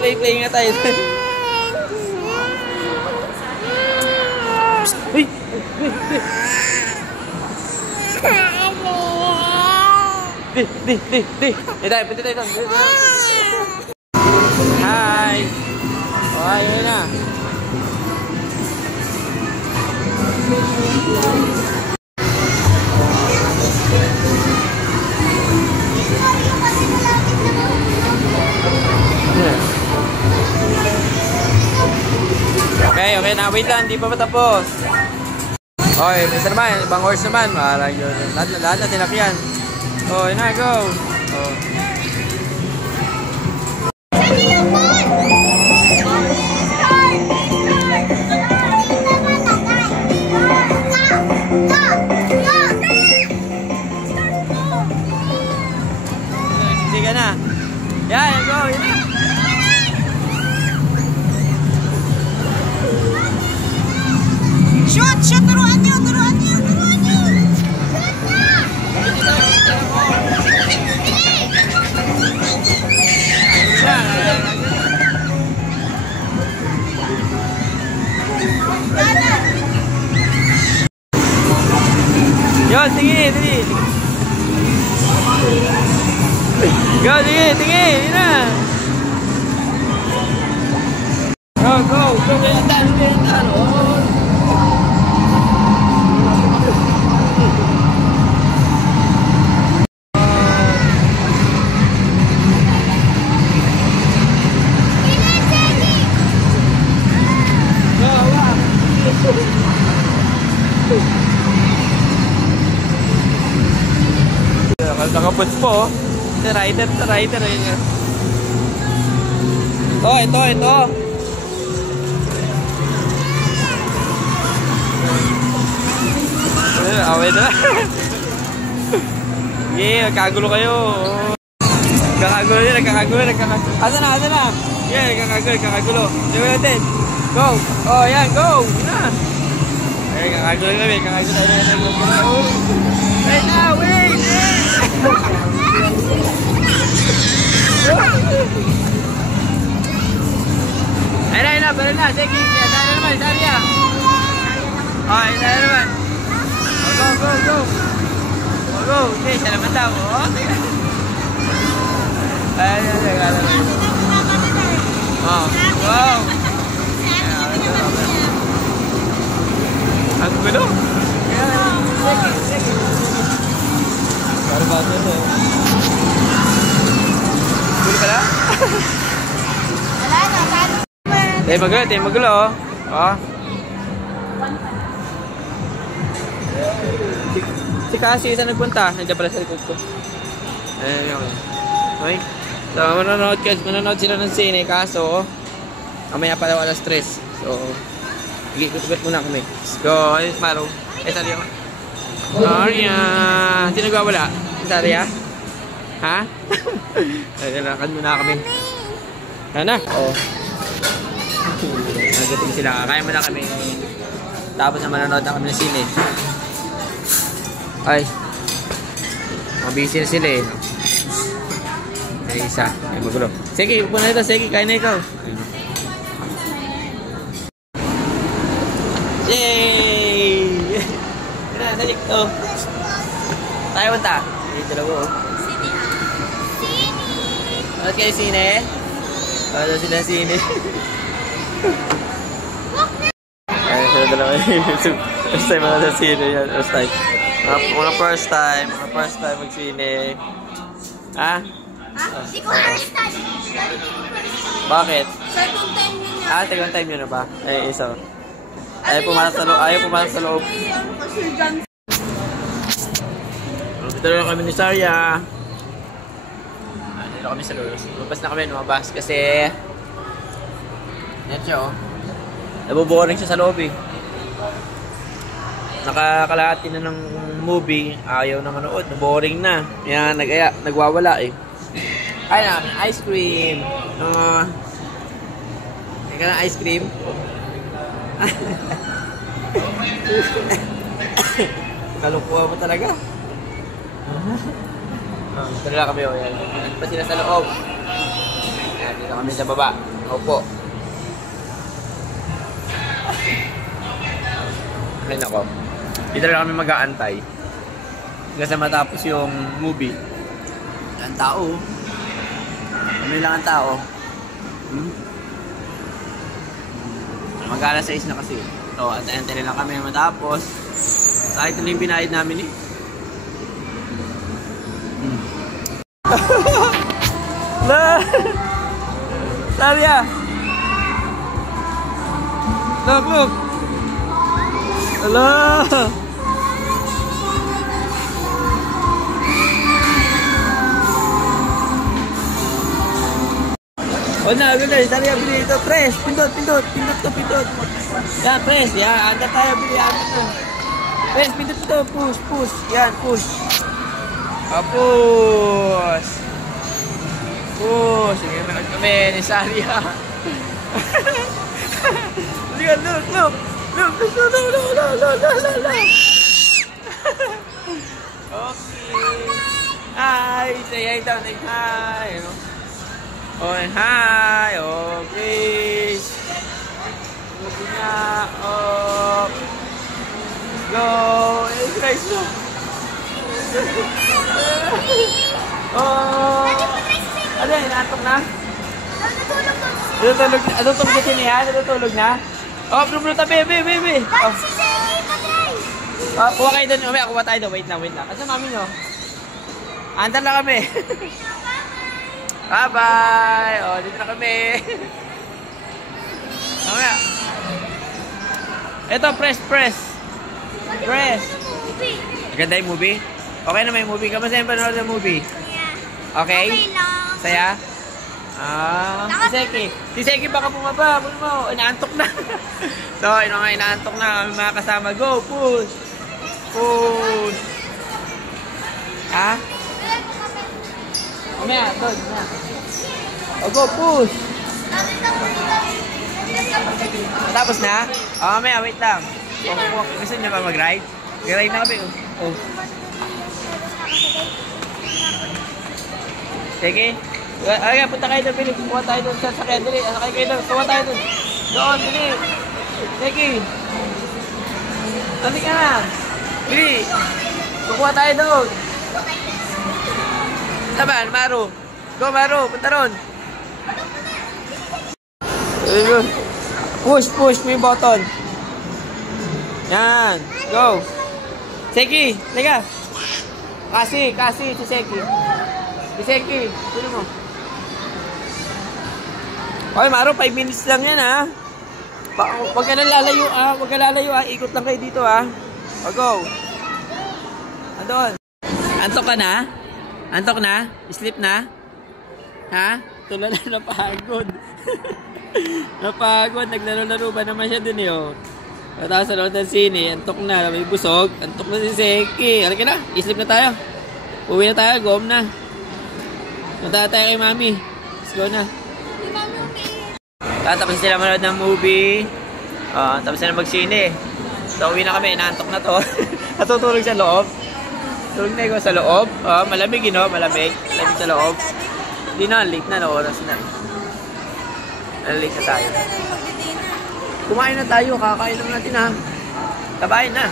Play nga tayo. Uy! Di. Tayo, punta tayo doon. Hi! Oh, yun na. Okay na. Wait lang, hindi pa matapos. Okay, isa naman, ibang horse naman. Lahat na tinakyan. Oh, yun na, go. Oh. Sige ka na. Yan, go. Yun na. Shoot! Turuan nyo! Yo, tingin. Go, tingin. Yun na. Go. Ganyan. Nakaputs po. Sa rider. Ayun nga. Ito. Away na. Yeah, nagkakagulo kayo. Nagkakagulo. Asa na? Yeah, nagkakagulo. Diba natin? Go. Oh, yan, go. Yun na. Ay, nagkakagulo kami. Wait na, wait. Ayun na, pero na. Sige, sana naman, Saria. Okay, sana naman. Go. Okay, siya naman daw. Ayun. Wow. Ang gulo. Sige. Para ba ito? Gulo ka na? Wala na. Tayo magulo. Si Cassie, saan nagpunta? Nandiyan pala sa likod ko. Okay. So, manonood sila ng sine, kaso mamaya pala wala stress. So, ikot muna kami. Let's go. Ayun, Maro. Saria. Saria. Sino nagwawala? Saria? Ha? Lakad muna kami. Ano? Oo. Nagating sila. Kaya muna kami. Tapos na manonood na kami ng sine. Ay. Mabisi na sila eh. Ay, isa. Ay, magulo. Sige, upo na ito. Sige, kaya na ikaw. Yay! Dalik to. Tayo punta. Dito lang oh. Ano kayo sine? Ano sila sine? Ay, sila dalawa. First time ako sa sine yan. Mga first time mag-sine. Ha? Hindi ko first time. Bakit? Second time niya. Second time yun na ba? Ay, isa. Ayaw pumasok sa loob. Dito na kami ni Saria. Dito kami sa loob. Lumabas kasi yan siya oh. Naboboring siya sa loob eh. Nakakalahati na ng movie. Ayaw na manood. Naboring na. Yan, nagwawala eh. Ay namin, ice cream. Teka na ice cream. Kalukuha mo talaga. Dito na lang kami. Yan. Ano pa sila sa loob? Yan, dito kami sa baba. Opo. Ay nako. Dito na lang kami mag-aantay. Kasi matapos yung movie. Ang tao. Kami lang ang tao. Mag-alas 6 na kasi. So, antay-antay lang kami matapos. Kahit na yung binayad namin eh. La! Saria! Look! Ala! Oh na, ganda. Saria, bili ito. Press! Pindot! Yan, press. Yan, anda tayo. Bili amin na. Press, pindot ito. Push. Yan, push. Push. Sige, meron kami ni Saria. Look. Okay. Hi. Say hi daw. Hi. Oh, hi. Oh, please. Look na. Oh. Go. It's nice na. Oh. Ano yan? Inaantok na? Natutulog na? Oh, blue tabi, baby. Oh. Kuha kayo doon. Kuha tayo doon. Wait lang. Asa mami nyo? Andar na kami. Bye-bye. Oh, dito na kami. Mamaya. Ito, press. Maganda yung movie? Okay na may movie. Kamusta yung panood ng movie? Okay? Saya? Si Seki baka bumaba. Inaantok na. So, inaantok na kami mga kasama. Go, push. Ha? Mamaya, doon. Go, push. Tapos na? Mamaya, wait lang. Gusto niyo ba mag-ride? Mag-ride na kami. Oh. Sige. Okay, punta kayo doon, Billy. Kuha tayo doon sa sakyan. Dili, sakay kayo doon. Kuha tayo doon. Doon, Billy. Sige. Nanti ka na. Billy. Kuha tayo doon. Saban, Maru. Go, Maru. Punta ron. Push mo yung button. Yan. Go. Seki, liga. Kasi, si Seki. Si Seki, tuloy mo. Okay, Maru, 5 minutes lang yan, ha? Huwag ka nang lalayo, ha? Huwag ka lalayo, ha? Ikot lang kayo dito, ha? O, go. Andun. Antok ka na? Antok na? Sleep na? Ha? Tulala na napagod. Napagod. Naglaro-laro ba naman siya dun, eh, oh. Tapos sa loob ng sine, antok na. May busog. Antok na si Seki. Halika na. I-sleep na tayo. Uwi na tayo. Go home na. Punta tayo kay Mami. Let's go na. Tapos sila manood ng movie. Tapos sila magsine. So uwi na kami. Inaantok na to. Natutulog sa loob. Tulog na sa loob. Malamig yun, malamig. Malamig sa loob. Hindi na. Late na. Oras na. Late na tayo. Kumain na tayo. Kakain lang natin, ha. Kabain na.